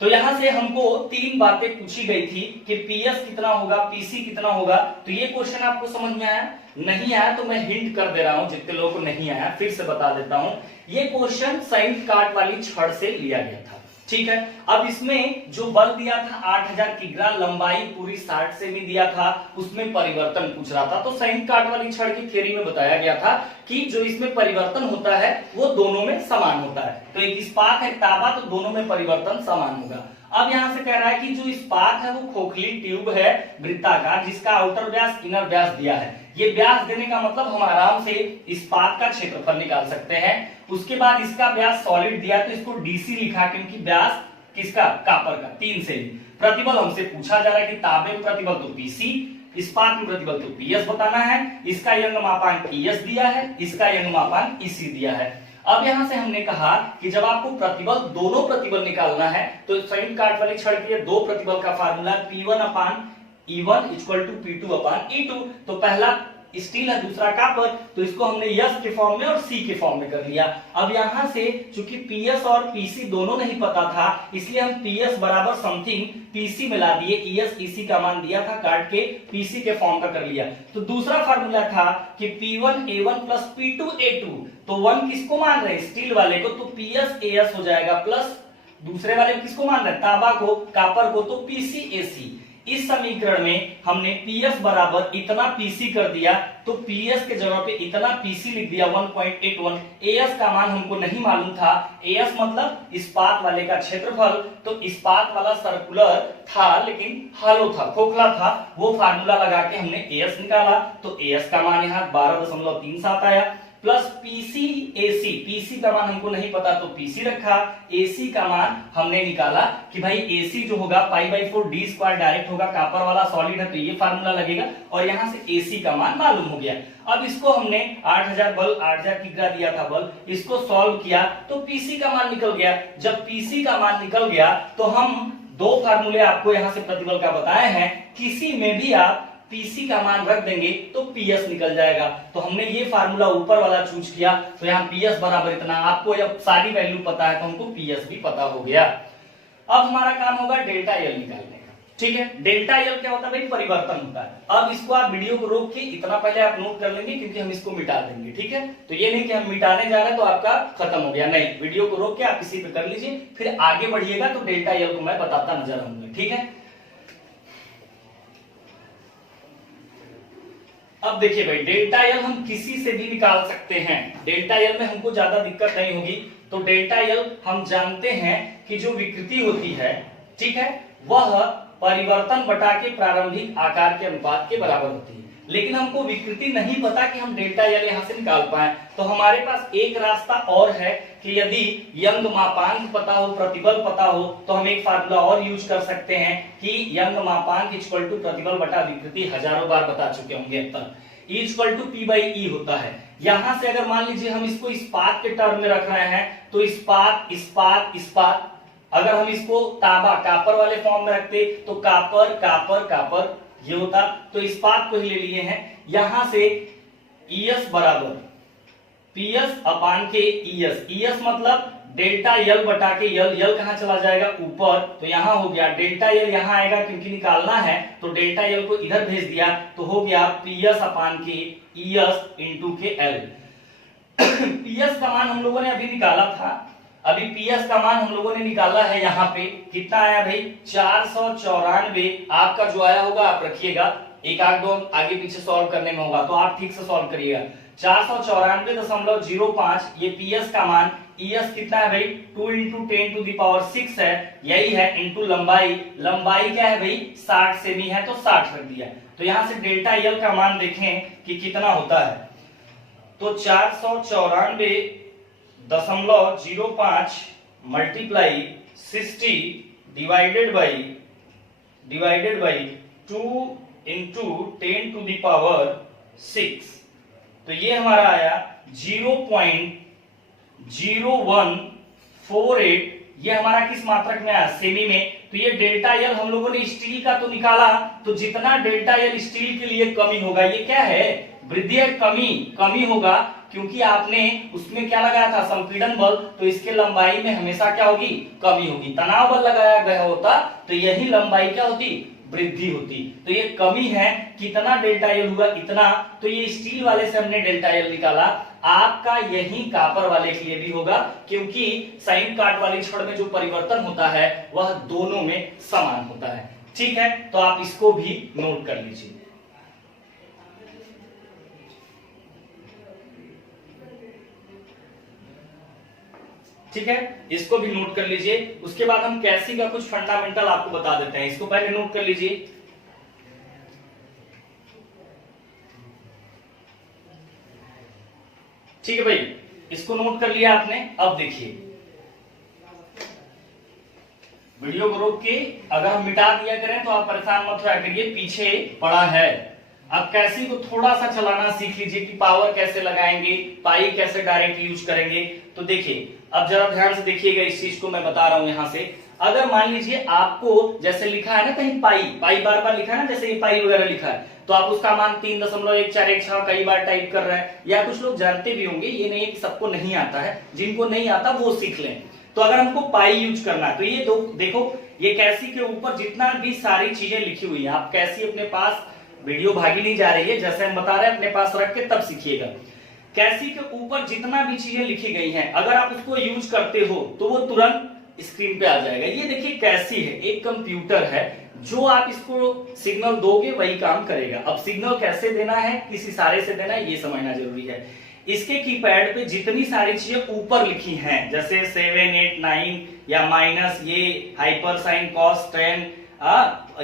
तो यहां से हमको तीन बातें पूछी गई थी कि पीएस कितना होगा, पीसी कितना होगा। तो ये क्वेश्चन आपको समझ में आया? नहीं आया तो मैं हिंट कर दे रहा हूं, जितने लोगों को नहीं आया फिर से बता देता हूं। ये क्वेश्चन संयुक्त काट वाली छड़ से लिया गया था। ठीक है, अब इसमें जो बल दिया था 8000 किग्रा, लंबाई पूरी 60 सेमी दिया था, उसमें परिवर्तन पूछ रहा था। तो संयुक्त काट वाली छड़ की थ्योरी में बताया गया था कि जो इसमें परिवर्तन होता है वो दोनों में समान होता है। तो एक इस्पात है, तांबा, तो दोनों में परिवर्तन समान होगा। अब यहां से कह रहा है कि जो इस्पात है वो खोखली ट्यूब है वृत्ताकार, जिसका आउटर व्यास इनर व्यास दिया है। ये व्यास देने का मतलब हम आराम से इस्पात का क्षेत्रफल निकाल सकते हैं। उसके बाद इसका व्यास सॉलिड दिया तो इसको डीसी लिखा, क्योंकि व्यास किसका, कापर का, 3 सेमी। प्रतिबल हमसे पूछा जा रहा है कि तांबे में प्रतिबल तो पीसी, इस्पात में प्रतिबल तो पीएस बताना है। इसका यंग मापांक ईएस दिया है, इसका यंग मापांक ईसी दिया है। अब यहां से हमने कहा कि जब आपको प्रतिबल, दोनों प्रतिबल निकालना है, तो संयुक्त काट वाली छड़ के लिए दो प्रतिबल का formula P1 upon E1 equal to P2 upon E2। तो पहला स्टील है, दूसरा कापर, तो इसको हमने यस के फॉर्म में और सी के फॉर्म में कर लिया। अब यहां से चूंकि पीएस और पीसी दोनों नहीं पता था, इसलिए हम पीएस बराबर समथिंग पीसी मिला दिए, ईएस ईसी का मान दिया था, काट के पीसी के फॉर्म का कर लिया। तो दूसरा फार्मूला था कि P1 A1 plus P2 A2, तो 1 किसको मान रहे हैं, स्टील वाले को, तो पीएस एएस हो जाएगा, प्लस दूसरे वाले को किसको मान रहे हैं, तांबा को, कापर को, तो पीसी एसी। इस समीकरण में हमने पीएस बराबर इतना पीसी कर दिया, तो पीएस के जगह पे इतना पीसी लिख दिया 1.81। एएस का मान हमको नहीं मालूम था, एएस मतलब इस्पात वाले का क्षेत्रफल, तो इस्पात वाला सर्कुलर था लेकिन हालो था, खोखला था, वो फार्मूला लगा के हमने एएस निकाला। तो एएस का मान यहाँ 12.37 आया, प्लस पीसी एसी, पीसी का मान हमको नहीं पता तो पीसी रखा, एसी का मान हमने निकाला कि भाई एसी जो होगा π/4 d स्क्वायर डायरेक्ट होगा, कापर वाला सॉलिड है तो ये फार्मूला लगेगा, और यहां से एसी का मान मालूम हो गया। अब इसको हमने 8000 बल, 8000 किग्रा दिया था बल, इसको सॉल्व किया तो पीसी का मान निकल गया। जब पीसी का मान निकल गया तो हम दो फार्मूले आपको यहां से प्रतिबल का बताए हैं, किसी में भी आप पीसी का मान रख देंगे तो पीएस निकल जाएगा। तो हमने ये फार्मूला ऊपर वाला चूज किया, तो यहाँ पीएस बराबर इतना, आपको जब सारी वैल्यू पता है तो हमको पीएस भी पता हो गया। अब हमारा काम होगा डेल्टा एल निकालने का। ठीक है, डेल्टा एल क्या होता है भाई, परिवर्तन होता है। अब इसको आप वीडियो को रोक के इतना पहले आप नोट कर लेंगे, क्योंकि हम इसको मिटा देंगे। ठीक है, तो ये नहीं कि हम मिटाने जा रहे हैं तो आपका खत्म हो गया, नहीं, वीडियो को रोक के आप इसी पे कर लीजिए, फिर आगे बढ़िएगा तो डेल्टा एल को मैं बताता नजर आऊंगा। ठीक है, अब देखिए भाई, डेल्टा एल हम किसी से भी निकाल सकते हैं, डेल्टा एल में हमको ज्यादा दिक्कत नहीं होगी। तो डेल्टा एल हम जानते हैं कि जो विकृति होती है, ठीक है, वह परिवर्तन बटा के प्रारंभिक आकार के अनुपात के बराबर होती है। लेकिन हमको विकृति नहीं पता कि हम डेल्टा एल यहां से निकाल पाए, तो हमारे पास एक रास्ता और है कि यदि यंग मापांक पता हो, प्रतिबल पता हो, तो हम एक फार्मूला और यूज कर सकते हैं कि यंग मापांक इक्वल टू प्रतिबल बटा विकृति, हजारों बार बता चुके होंगे अब तक, E इक्वल टू P/E होता है। यहां से अगर मान लीजिए हम इसको इस्पात के टर्म में रख रहे हैं, तो इस्पात इस्पात इस्पात, अगर हम इसको तांबा कापर वाले फॉर्म में रखते तो कापर कापर कापर ये होता, तो इस्पात को ही ले लिए हैं। यहां से ईएस बराबर पीएस अपान के ईएस, ईएस मतलब डेल्टा एल बटा के यल, यल कहां चला जाएगा ऊपर, तो यहां हो गया डेल्टा एल, यहां आएगा क्योंकि निकालना है, तो डेल्टा एल को इधर भेज दिया, तो हो गया पीएस अपान के ईएस इंटू के एल। पीएस का मान हम लोगों ने अभी निकाला था, अभी पीएस का मान हम लोगों ने निकाला है, यहाँ पे कितना आया भाई 494। आपका जो आया होगा आप रखिएगा, एक आध दो आगे पीछे सॉल्व करने में होगा तो आप ठीक से सॉल्व करिएगा। 494.05 ये पीएस का मान, ईएस कितना है भाई 2 इंटू 10⁻6 है, यही है इंटू लंबाई, लंबाई क्या है भाई 60 सेमी है तो 60 रख दिया। तो यहां से डेल्टा एल का मान देखें कि कितना होता है, तो 494.05 मल्टीप्लाई 60 डिवाइडेड बाई 2 इंटू 10⁻6, तो ये हमारा आया 0.0148। ये हमारा किस मात्रक में आया, सेमी में। तो ये डेल्टा एल हम लोगों ने स्टील का तो निकाला, तो जितना डेल्टा एल स्टील के लिए कमी होगा, ये क्या है वृद्धि है, कमी होगा, क्योंकि आपने उसमें क्या लगाया था संपीड़न बल, तो इसके लंबाई में हमेशा क्या होगी कमी होगी। तनाव बल लगाया गया होता तो यही लंबाई क्या होती वृद्धि होती। तो ये कमी है, कितना डेल्टा एल हुआ इतना, तो ये स्टील वाले से हमने डेल्टा एल निकाला। आपका यही कॉपर वाले के लिए भी होगा, क्योंकि साइन काट वाली छड़ में जो परिवर्तन होता है वह दोनों में समान होता है। ठीक है, तो आप इसको भी नोट कर लीजिए। ठीक है, इसको भी नोट कर लीजिए। उसके बाद हम कैसी का कुछ फंडामेंटल आपको बता देते हैं, इसको पहले नोट कर लीजिए। ठीक है भाई, इसको नोट कर लिया आपने। अब देखिए, वीडियो को रोक के अगर हम मिटा दिया करें तो आप परेशान मत होया करिए, पीछे पड़ा है। अब कैसी को थोड़ा सा चलाना सीख लीजिए कि पावर कैसे लगाएंगे, पाई कैसे डायरेक्ट यूज करेंगे। तो देखिए, अब जरा ध्यान से देखिएगा इस चीज को मैं बता रहा हूं। यहां से अगर मान लीजिए आपको जैसे लिखा है ना कहीं पाई बार बार लिखा है ना, जैसे ये पाई वगैरह लिखा है, तो आप उसका मान 3.1416 कई बार टाइप कर रहे हैं, या कुछ लोग जानते भी होंगे, ये नहीं कि सबको नहीं आता है, जिनको नहीं आता वो सीख लें। तो अगर हमको पाई यूज करना है तो ये देखो, ये कैसी के ऊपर जितना भी सारी चीजें लिखी हुई है, आप कैसी अपने पास वीडियो भागी नहीं जा रही है, जैसे हम बता रहे हैं अपने पास रख के तब सीखिएगा। कैसी के ऊपर जितना भी चीजें लिखी गई हैं, अगर आप उसको यूज करते हो तो वो तुरंत स्क्रीन पे आ जाएगा। ये देखिए कैसी है, एक कंप्यूटर है, जो आप इसको सिग्नल दोगे वही काम करेगा। अब सिग्नल कैसे देना है, किस इशारे से देना है, ये समझना जरूरी है। इसके कीपैड पे जितनी सारी चीजें ऊपर लिखी हैं, जैसे 7 8 9 या माइनस, ये हाइपर साइन कॉस 10,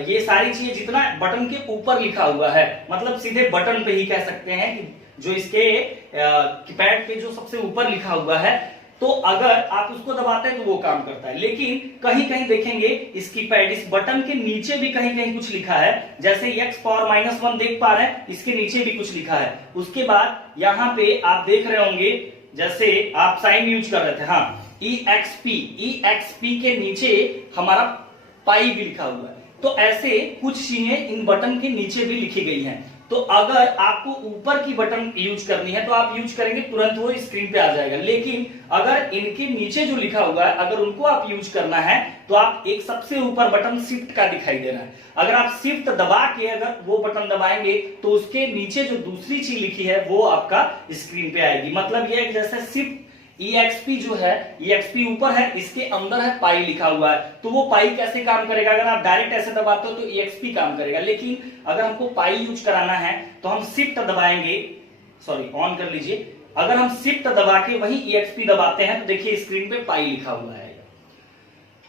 ये सारी चीजें जितना बटन के ऊपर लिखा हुआ है, मतलब सीधे बटन पे ही कह सकते हैं कि जो इसके कीपैड पे जो सबसे ऊपर लिखा हुआ है, तो अगर आप उसको दबाते हैं तो वो काम करता है। लेकिन कहीं कहीं देखेंगे इस कीपैड, इस बटन के नीचे भी कहीं कहीं कुछ लिखा है, जैसे x⁻−1 देख पा रहे हैं, इसके नीचे भी कुछ लिखा है। उसके बाद यहाँ पे आप देख रहे होंगे, जैसे आप साइन यूज कर रहे थे, हाँ EXP के नीचे हमारा पाई भी लिखा हुआ है। तो ऐसे कुछ चीजें इन बटन के नीचे भी लिखी गई हैं। तो अगर आपको ऊपर की बटन यूज करनी है तो आप यूज करेंगे, तुरंत वो स्क्रीन पे आ जाएगा। लेकिन अगर इनके नीचे जो लिखा हुआ है, अगर उनको आप यूज करना है तो आप एक सबसे ऊपर बटन शिफ्ट का दिखाई दे रहा है, अगर आप शिफ्ट दबा के अगर वो बटन दबाएंगे तो उसके नीचे जो दूसरी चीज लिखी है वो आपका स्क्रीन पे आएगी। मतलब ये जैसे शिफ्ट EXP जो है, EXP ऊपर है, इसके अंदर है पाई लिखा हुआ है, तो वो पाई कैसे काम करेगा, अगर आप डायरेक्ट ऐसे दबाते हो तो EXP काम करेगा। लेकिन अगर हमको पाई यूज कराना है तो हम शिफ्ट दबाएंगे, सॉरी ऑन कर लीजिए, अगर हम शिफ्ट दबा के वही EXP दबाते हैं तो देखिए स्क्रीन पे पाई लिखा हुआ है।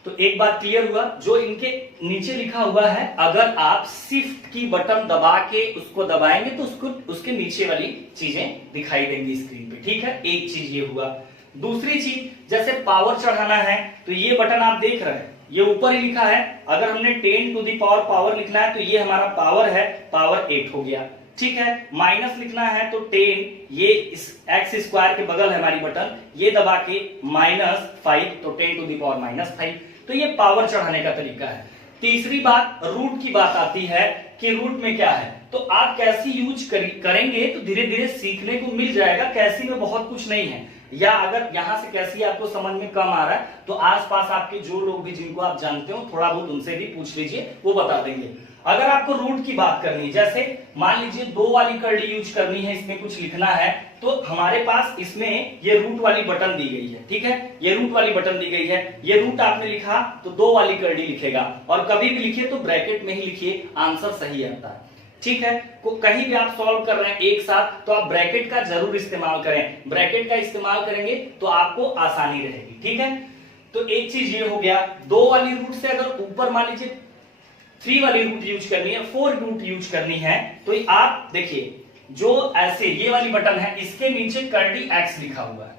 तो एक बात क्लियर हुआ, जो इनके नीचे लिखा हुआ है, अगर आप शिफ्ट की बटन दबा के उसको दबाएंगे तो उसके नीचे वाली चीजें दिखाई देंगी स्क्रीन पे। ठीक है, एक चीज ये हुआ। दूसरी चीज, जैसे पावर चढ़ाना है तो ये बटन आप देख रहे हैं, ये ऊपर ही लिखा है, अगर हमने 10 टू द पावर लिखना है तो ये हमारा पावर है, पावर 8 हो गया। ठीक है, माइनस लिखना है तो 10, ये इस x² के बगल है हमारी बटन, ये दबा के -5, तो 10 टू द पावर -5। तो ये पावर चढ़ाने का तरीका है। तीसरी बात, रूट की बात आती है कि रूट में क्या है, तो आप कैसी यूज करेंगे तो धीरे धीरे सीखने को मिल जाएगा। कैसी में बहुत कुछ नहीं है, या अगर यहां से कैसी आपको समझ में कम आ रहा है तो आसपास आपके जो लोग भी जिनको आप जानते हो थोड़ा बहुत उनसे भी पूछ लीजिए, वो बता देंगे। अगर आपको रूट की बात करनी है, जैसे मान लीजिए 2 वाली कर्ली यूज करनी है, इसमें कुछ लिखना है, तो हमारे पास इसमें ये रूट वाली बटन दी गई है, ठीक है, ये रूट वाली बटन दी गई है, ये रूट आपने लिखा तो 2 वाली कर्ली लिखेगा, और कभी भी लिखिए तो ब्रैकेट में ही लिखिए, आंसर सही आता है, ठीक है। कहीं भी आप सॉल्व कर रहे हैं एक साथ तो आप ब्रैकेट का जरूर इस्तेमाल करें, ब्रैकेट का इस्तेमाल करेंगे तो आपको आसानी रहेगी, ठीक है। तो एक चीज ये हो गया, 2 वाली रूट से अगर ऊपर मान लीजिए 3 वाली रूट यूज करनी है, 4 रूट यूज करनी है, तो आप देखिए जो ऐसे ये वाली बटन है इसके नीचे कर्ली एक्स लिखा हुआ है,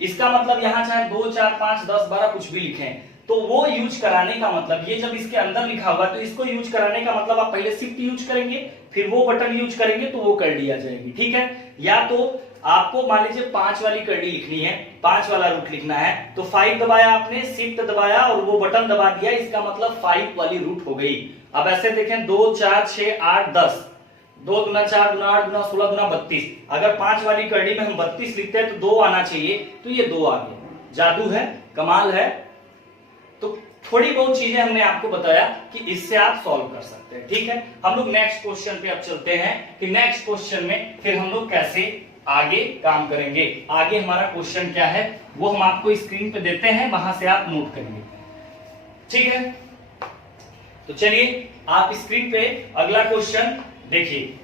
इसका मतलब यहां चाहे 2 4 5 10 12 कुछ भी लिखें, तो वो यूज कराने का मतलब, ये जब इसके अंदर लिखा हुआ तो इसको यूज कराने का मतलब आप पहले शिफ्ट यूज करेंगे, फिर वो बटन यूज करेंगे तो वो कर्ली आ जाएगी, ठीक है। या तो आपको मान लीजिए 5 वाली कर्ली लिखनी है, 5 वाला रूट लिखना है, तो 5 दबाया आपने, शिफ्ट दबाया और वो बटन दबा दिया, इसका मतलब 5 वाली रूट हो गई। अब ऐसे देखें 2 4 6 8 10, 2 दूना 4 दूना 8 दूना 16 दूना 32, अगर 5 वाली कर्ली में हम 32 लिखते हैं तो 2 आना चाहिए, तो ये 2 आ गया, जादू है, कमाल है। तो थोड़ी बहुत चीजें हमने आपको बताया कि इससे आप सॉल्व कर सकते हैं, ठीक है। हम लोग नेक्स्ट क्वेश्चन पे अब चलते हैं कि नेक्स्ट क्वेश्चन में फिर हम लोग कैसे आगे काम करेंगे। आगे हमारा क्वेश्चन क्या है वो हम आपको स्क्रीन पे देते हैं, वहां से आप नोट करेंगे, ठीक है। तो चलिए आप स्क्रीन पे अगला क्वेश्चन देखिए।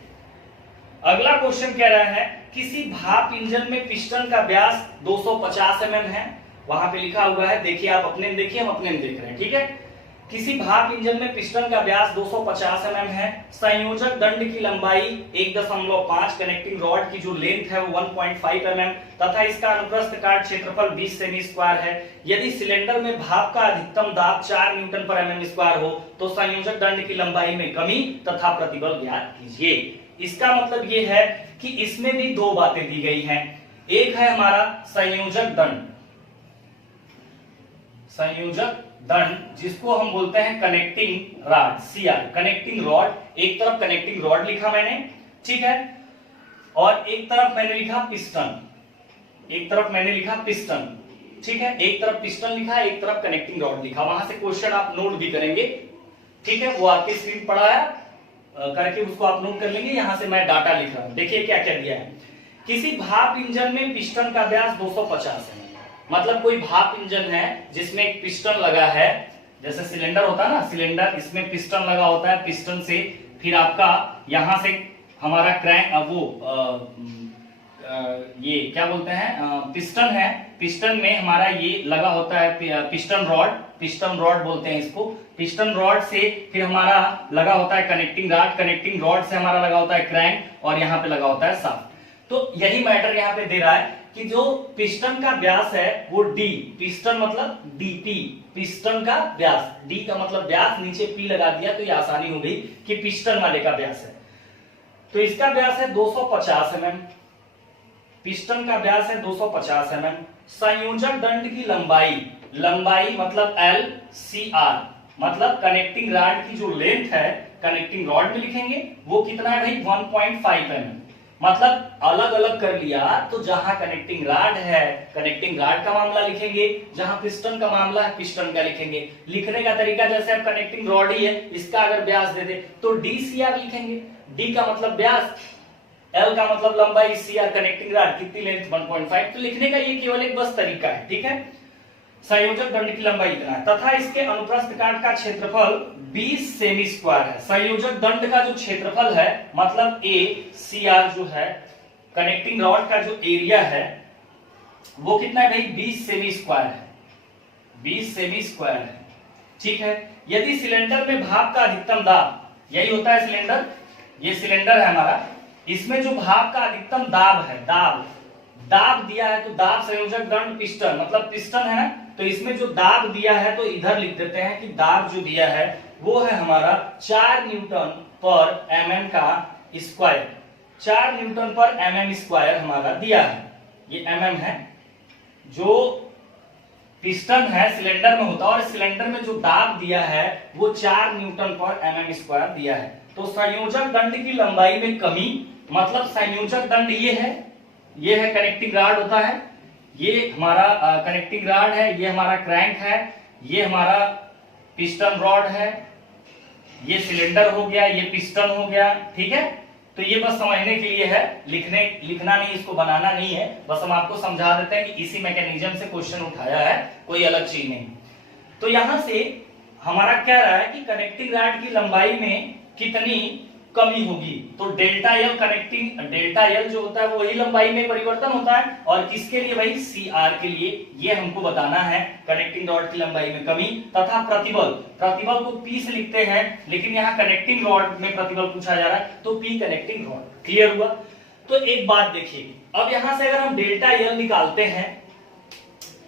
अगला क्वेश्चन कह रहा है किसी भाप इंजन में पिस्टन का व्यास 250 mm है, वहां पे लिखा हुआ है, देखिए आप अपने में देखिए, हम अपने में देख रहे हैं, ठीक है। किसी भाप इंजन में पिस्टन का व्यास 250 mm है, संयोजक दंड की लंबाई 1.5, कनेक्टिंग रॉड की जो लेंथ है वो 1.5 mm तथा इसका अनुप्रस्थ काट क्षेत्रफल 20 सेमी स्क्वायर है। यदि सिलेंडर में भाप का अधिकतम दाब 4 न्यूटन पर mm स्क्वायर हो तो संयोजक दंड की लंबाई में कमी तथा प्रतिबल ज्ञात कीजिए। इसका मतलब ये है कि इसमें भी 2 बातें दी गई हैं, एक है हमारा संयोजक दंड, संयोजक दंड जिसको हम बोलते हैं connecting rod, CR, connecting rod, एक तरफ कनेक्टिंग रॉड लिखा मैंने, ठीक है, और एक तरफ मैंने लिखा पिस्टन, एक तरफ मैंने लिखा पिस्टन, ठीक है, एक तरफ पिस्टन लिखा, एक तरफ कनेक्टिंग रॉड लिखा, वहां से क्वेश्चन आप नोट भी करेंगे, ठीक है, वो आपके स्क्रीन पड़ा है, करके उसको आप नोट कर लेंगे। यहां से मैं डाटा लिख रहा हूं, देखिए क्या क्या दिया है। किसी भाप इंजन में पिस्टन का व्यास 250 है, मतलब कोई भाप इंजन है जिसमें एक पिस्टन लगा है, जैसे सिलेंडर होता है ना, सिलेंडर, इसमें पिस्टन लगा होता है, पिस्टन से फिर आपका यहां से हमारा क्रैंक ये क्या बोलते हैं, पिस्टन है, पिस्टन में हमारा ये लगा होता है पिस्टन रॉड, पिस्टन रॉड बोलते हैं इसको, पिस्टन रॉड से फिर हमारा लगा होता है कनेक्टिंग रॉड, कनेक्टिंग रॉड से हमारा लगा होता है क्रैंक और यहाँ पे लगा होता है शाफ्ट। तो यही मैटर यहाँ पे दे रहा है कि जो पिस्टन का व्यास है वो डी, पिस्टन मतलब डीपी, पिस्टन का व्यास, डी का मतलब व्यास, नीचे पी लगा दिया तो ये आसानी हो गई कि पिस्टन वाले का व्यास है, तो इसका व्यास है 250 mm, पिस्टन का व्यास है 250 mm, संयोजक दंड की लंबाई, लंबाई मतलब एल, सी आर मतलब कनेक्टिंग रॉड की जो लेंथ है कनेक्टिंग रॉड में लिखेंगे वो कितना है भाई 1.5 mm, मतलब अलग अलग कर लिया तो जहां कनेक्टिंग रॉड है कनेक्टिंग रॉड का मामला लिखेंगे, जहां पिस्टन का मामला है पिस्टन का लिखेंगे। लिखने का तरीका जैसे अब कनेक्टिंग रॉड ही है, इसका अगर व्यास दे दे तो डी सी आर लिखेंगे, डी का मतलब व्यास, एल का मतलब लंबाई, सी आर कनेक्टिंग रॉड कितनी लेंथ 1.5, तो लिखने का ये केवल एक बस तरीका है, ठीक है। संयोजक दंड की लंबाई इतना है तथा इसके अनुप्रस्थ काट का क्षेत्रफल 20 सेमी स्क्वायर है। संयोजक दंड का जो क्षेत्रफल है मतलब ए सी आर जो है कनेक्टिंग रॉड का जो एरिया है वो कितना है भाई 20 सेमी स्क्वायर है, 20 सेमी स्क्वायर है, ठीक है। यदि सिलेंडर में भाप का अधिकतम दाब, यही होता है सिलेंडर, ये सिलेंडर है हमारा, इसमें जो भाप का अधिकतम दाब है, दाब दिया है तो दाब संयोजक दंड पिस्टन मतलब पिस्टन है ना, तो इसमें जो दाब दिया है तो इधर लिख देते हैं कि दाब जो दिया है वो है हमारा 4 न्यूटन पर mm का स्क्वायर, 4 न्यूटन पर mm स्क्वायर हमारा दिया है, ये mm है, जो पिस्टन है सिलेंडर में होता है और सिलेंडर में जो दाब दिया है वो 4 न्यूटन पर mm स्क्वायर दिया है। तो संयोजक दंड की लंबाई में कमी मतलब संयोजक दंड ये है कनेक्टिंग रॉड होता है, ये हमारा कनेक्टिंग रॉड है, ये हमारा क्रैंक है, ये हमारा पिस्टन रॉड है, ये सिलेंडर हो गया, ये पिस्टन हो गया, ठीक है। तो ये बस समझने के लिए है, लिखना नहीं, इसको बनाना नहीं है, बस हम आपको समझा देते हैं कि इसी मैकेनिज्म से क्वेश्चन उठाया है, कोई अलग चीज नहीं। तो यहां से हमारा कह रहा है कि कनेक्टिंग रॉड की लंबाई में कितनी कमी होगी। तो डेल्टा एल जो होता है वो वही लंबाई में परिवर्तन होता है, और किसके लिए भाई, सी आर के लिए। ये हमको बताना है कनेक्टिंग रॉड की लंबाई में कमी तथा प्रतिबल को पी से लिखते हैं, लेकिन यहाँ कनेक्टिंग रॉड में प्रतिबल पूछा जा रहा है तो पी कनेक्टिंग रॉड। क्लियर हुआ। तो एक बात देखिए, अब यहां से अगर हम डेल्टा एल निकालते हैं,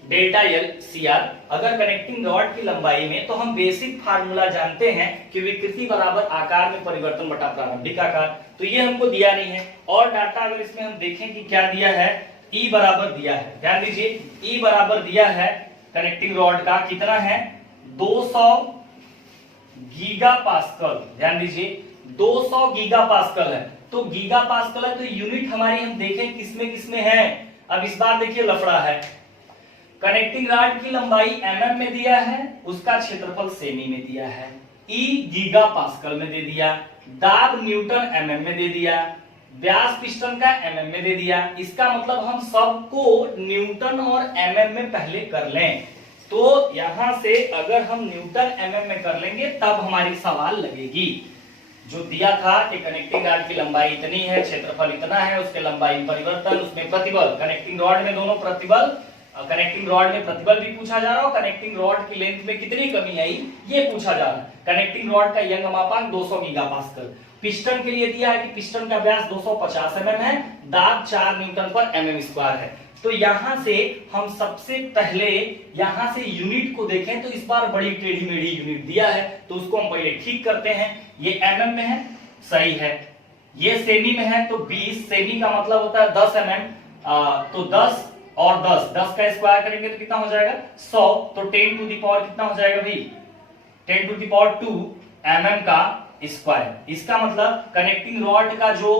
डेल्टा एल सी आर, अगर कनेक्टिंग रॉड की लंबाई में, तो हम बेसिक फार्मूला जानते हैं कि विकृति बराबर आकार में परिवर्तन बटा प्रारंभिक आकार। तो ये हमको दिया नहीं है, और डाटा अगर इसमें हम देखें कि क्या दिया है, ई बराबर दिया है, ध्यान दीजिए, ई बराबर दिया है कनेक्टिंग रॉड का, कितना है, 200 गीगा पास्कल। ध्यान दीजिए 200 गीगा पास्कल है, तो गीगा पास्कल है तो यूनिट हमारी हम देखें किसमें है। अब इस बार देखिए लफड़ा है, कनेक्टिंग रॉड की लंबाई एमएम में दिया है, उसका क्षेत्रफल सेमी में दिया है, ई गीगा पास्कल में दे दिया, दाब न्यूटन एमएम में दे दिया, व्यास पिस्टन का एमएम में दे दिया। इसका मतलब हम सबको न्यूटन और एमएम में पहले कर लें। तो यहां से अगर हम न्यूटन एमएम में कर लेंगे तब हमारी सवाल लगेगी। जो दिया था कि कनेक्टिंग रॉड की लंबाई इतनी है, क्षेत्रफल इतना है, उसके लंबाई में परिवर्तन, उसमें प्रतिबल, कनेक्टिंग रॉड में दोनों प्रतिबल, कनेक्टिंग रॉड में प्रतिबल भी पूछा जा रहा है, और कनेक्टिंग रॉड की लेंथ में कितनी कमी आई ये पूछा जा रहा है। कनेक्टिंग रॉड का यंग मापांक 200 गीगापास्कल, पिस्टन के लिए दिया है कि पिस्टन का व्यास 250 mm है, दाब 4 न्यूटन पर mm स्क्वायर है। तो यहां से हम सबसे पहले यहां से यूनिट को देखें, तो इस बार बड़ी टेढ़ी मेढ़ी यूनिट दिया है, तो उसको हम पहले ठीक करते हैं। ये mm में है, सही है, ये सेमी में है, तो 20, सेमी का मतलब होता है 10 mm, तो 10 और 10 का स्क्वायर करेंगे तो कितना हो जाएगा, 100, तो 10 टू द पावर कितना हो जाएगा भाई, 10 टू द पावर 2 mm का स्क्वायर। इसका मतलब कनेक्टिंग रॉड का जो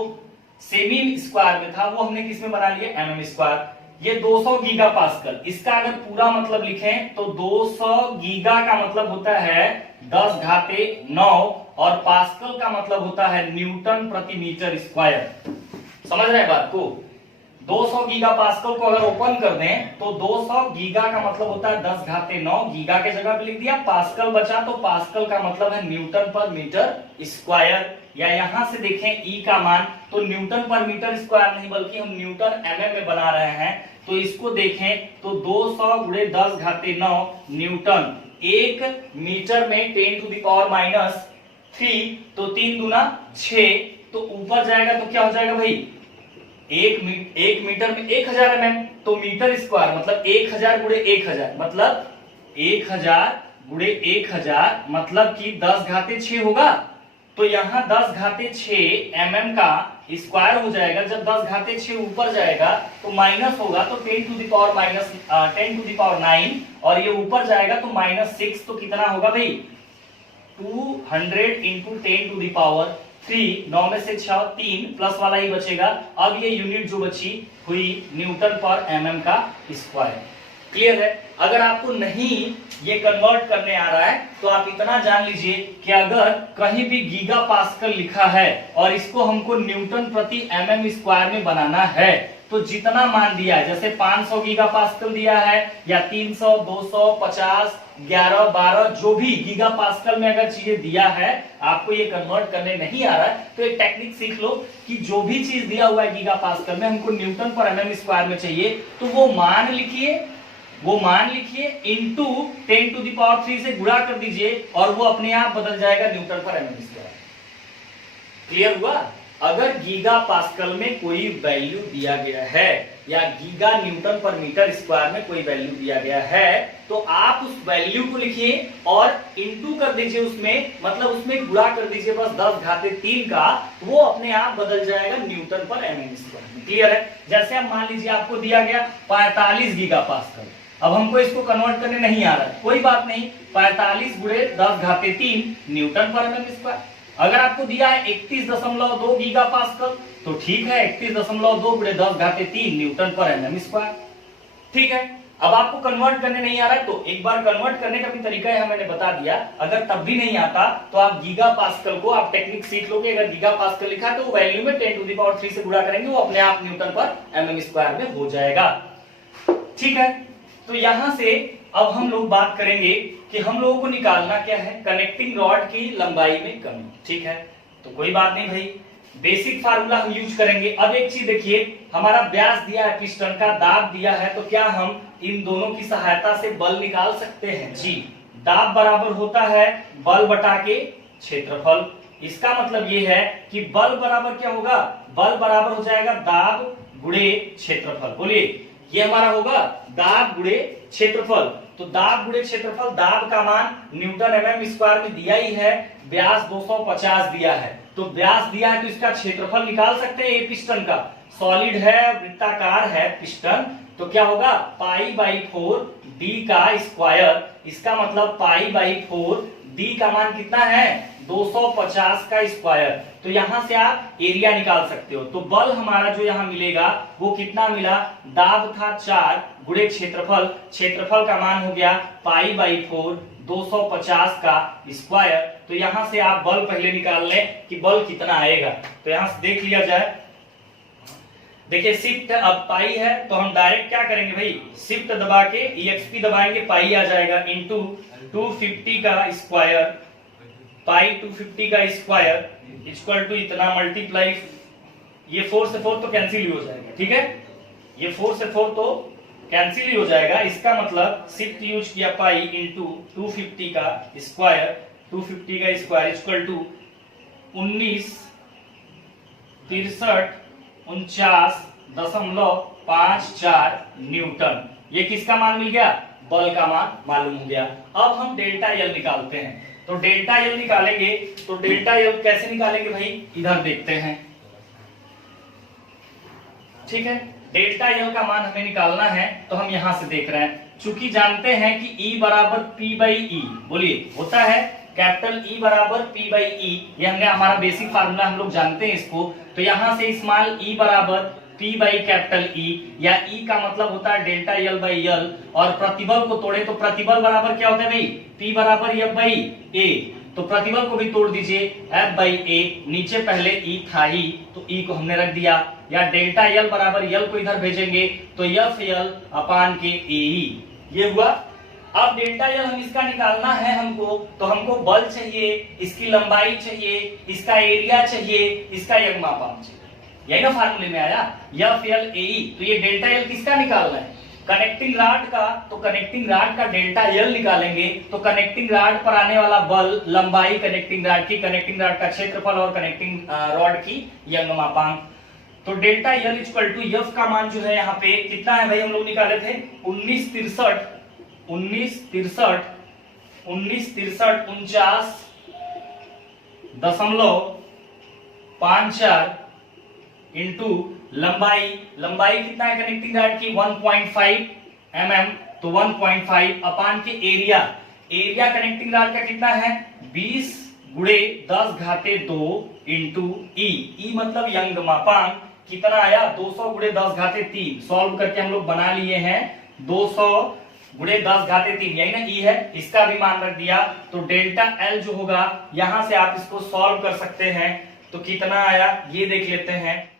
सेमी स्क्वायर में था वो हमने किस में बना लिया, mm स्क्वायर। ये 200 गीगा पास्कल, इसका अगर पूरा मतलब लिखें तो 200 गीगा का मतलब होता है 10 घाते 9, और पास्कल का मतलब होता है न्यूटन प्रति मीटर स्क्वायर। समझ रहे हैं बात को। 200 गीगा पास्कल को अगर ओपन कर दें तो 200 गीगा का मतलब होता है 10 घाते 9, गीगा के जगह पे लिख दिया, पास्कल बचा, तो पास्कल का मतलब है न्यूटन पर मीटर स्क्वायर। या यहां से देखें ई का मान, तो न्यूटन पर मीटर स्क्वायर नहीं बल्कि हम न्यूटन एमएम में बना रहे हैं, तो इसको देखें तो 200 गुणे 10 घाते 9 न्यूटन, 1 मीटर में 10 टू द पावर -3, तो 3 दूना 6, तो ऊपर जाएगा तो क्या हो जाएगा भाई, 1 मीटर में 1000 mm, तो मीटर स्क्वायर मतलब 1000 गुणे 1000 मतलब 1000 गुणे 1000 मतलब कि 10 घाते 6 होगा। तो यहाँ 10 घाते 6 mm का स्क्वायर हो जाएगा। जब 10 घाते 6 ऊपर जाएगा तो माइनस होगा, तो 10 टू द पावर 9, और ये ऊपर जाएगा तो -6, तो कितना होगा भाई, 200 इंटू 10 टू द पावर 3, 9 में से 6, 3 प्लस वाला ही बचेगा। अब ये यूनिट जो बची हुई न्यूटन पर mm का स्क्वायर। क्लियर है। अगर आपको नहीं ये कन्वर्ट करने आ रहा है तो आप इतना जान लीजिए कि अगर कहीं भी गीगा पास्कल लिखा है और इसको हमको न्यूटन प्रति mm स्क्वायर में बनाना है, तो जितना मान दिया है, जैसे 500 गीगा पास्कल दिया है या 300, 200, 50, 11, 12, जो भी गीगा पास्कल में अगर चीजें दिया है, आपको ये कन्वर्ट करने नहीं आ रहा है, तो एक टेक्निक सीख लो कि जो भी चीज दिया हुआ है गीगा पास्कल में हमको न्यूटन पर mm स्क्वायर में चाहिए, तो वो मान लिखिए इंटू 10 टू द पावर 3 से गुणा कर दीजिए और वो अपने आप बदल जाएगा न्यूटन पर mm स्क्वायर। क्लियर हुआ। अगर गीगा पास्कल में कोई वैल्यू दिया गया है या गीगा न्यूटन पर मीटर स्क्वायर में कोई वैल्यू दिया गया है, तो आप उस वैल्यू को लिखिए और इनटू कर दीजिए, उसमें मतलब उसमें गुणा कर दीजिए बस 10 घाते 3 का, वो अपने आप बदल जाएगा न्यूटन पर mm स्क्वायर। क्लियर है। जैसे अब मान लीजिए आपको दिया गया 45 गीगा पास्कल, अब हमको इसको कन्वर्ट करने नहीं आ रहा है, कोई बात नहीं, 45 गुणे 10 घाते 3 न्यूटन पर mm स्क्वायर। अगर आपको दिया है 31.2 गीगा पास्कल, तो ठीक है, 31.2 गुणे 10 घाते 3 न्यूटन पर mm स्क्वायर। ठीक है। अब आपको कन्वर्ट करने नहीं आ रहा है तो एक बार कन्वर्ट करने का भी तरीका है मैंने बता दिया। अगर तब भी नहीं आता तो आप गीगा पास्कल को आप टेक्निक सीख लोगे। अगर गीगा पास्कल लिखा है तो वो वैल्यू में 10⁻³ से गुणा करेंगे, वो अपने आप न्यूटन पर mm² में हो जाएगा। ठीक है, तो यहां से अब हम लोग बात करेंगे कि हम लोगों को निकालना क्या है, कनेक्टिंग रॉड की लंबाई में कमी। ठीक है, तो कोई बात नहीं भाई, बेसिक फार्मूला हम यूज करेंगे। अब एक चीज देखिए, हमारा व्यास दिया है, पिस्टन का दाब दिया है, तो क्या हम इन दोनों की सहायता से बल निकाल सकते हैं? जी, दाब बराबर होता है बल बटा के क्षेत्रफल। इसका मतलब ये है कि बल बराबर क्या होगा, बल बराबर हो जाएगा दाब गुणे क्षेत्रफल। बोलिए, ये हमारा होगा दाब गुणे क्षेत्रफल। तो दाब गुणे क्षेत्रफल, दाब का मान न्यूटन mm² में दिया ही है, व्यास 250 दिया है, तो व्यास दिया है तो इसका क्षेत्रफल निकाल सकते हैं। ये पिस्टन का सॉलिड है, वृत्ताकार है पिस्टन, तो क्या होगा π/4 d का स्क्वायर। इसका मतलब π/4 d का मान कितना है 250 का स्क्वायर। तो यहां से आप एरिया निकाल सकते हो। तो बल हमारा जो यहां मिलेगा वो कितना मिला, दाब था 4 गुणे क्षेत्रफल, क्षेत्रफल का मान हो गया π/4 250 का स्क्वायर। तो यहां से आप बल पहले निकाल लें कि बल कितना आएगा। तो यहां से देख लिया जाए, देखिए शिफ्ट अब पाई है तो हम डायरेक्ट क्या करेंगे भाई, शिफ्ट दबा के EXP दबाएंगे, पाई आ जाएगा इंटू 250 का स्क्वायर, पाई 250 का स्क्वायर इक्वल टू इतना मल्टीप्लाई, ये 4 से 4 तो कैंसिल ही हो जाएगा। ठीक है, ये 4 से 4 तो कैंसिल ही हो जाएगा। इसका मतलब शिफ्ट यूज किया पाई इंटू 250 का स्क्वायर, 250 का स्क्वायर इक्वल टू 196349.54 न्यूटन। ये किसका मान मिल गया, बल का मान मालूम हो गया। अब हम डेल्टा एल निकालते हैं। तो डेल्टा एल निकालेंगे, तो डेल्टा एल कैसे निकालेंगे भाई, इधर देखते हैं। ठीक है, डेल्टा एल का मान हमें निकालना है, तो हम यहां से देख रहे हैं, चूंकि जानते हैं कि E बराबर P/E, बोलिए होता है कैपिटल E बराबर P/E, ये हमने हमारा बेसिक फार्मूला हम लोग जानते हैं इसको। तो यहां से स्मॉल e बराबर P/कैपिटल E, या E का मतलब होता है डेल्टा L/L, और प्रतिबल को तोड़े तो प्रतिबल बराबर क्या होता है भाई, P बराबर F/A, तो प्रतिबल को भी तोड़ दीजिए, F/A, नीचे पहले E था ही तो E को हमने रख दिया, या डेल्टा L बराबर L को इधर भेजेंगे तो FL/AE, ये हुआ। अब डेल्टा एल हम इसका निकालना है हमको, तो हमको बल चाहिए, इसकी लंबाई चाहिए, इसका एरिया चाहिए, इसका यंगमापांक चाहिए, यही ना फार्मूले में आया FL/AE। तो ये डेल्टा एल किसका निकालना है, कनेक्टिंग रॉड का, तो कनेक्टिंग रॉड का डेल्टा एल निकालेंगे। तो कनेक्टिंग रॉड पर आने वाला बल, लंबाई कनेक्टिंग रॉड की, कनेक्टिंग रॉड का क्षेत्रफल और कनेक्टिंग रॉड की यंगमापांक। तो delta L equal to F का मान जो है यहाँ पे कितना है भाई, हम लोग निकाले थे 49 इंटू लंबाई, लंबाई कितना है कनेक्टिंग रॉड की 1.5 mm, तो 1.5 अपान के एरिया, एरिया कनेक्टिंग रॉड का कितना है 20 गुणे 10⁻² इंटू E, E मतलब यंगमापांक कितना आया 200 गुणे 10⁻3, सॉल्व करके हम लोग बना लिए हैं 200 गुणे 10⁻3, यही ना E है, इसका भी मान रख दिया। तो डेल्टा L जो होगा, यहां से आप इसको सॉल्व कर सकते हैं, तो कितना आया ये देख लेते हैं।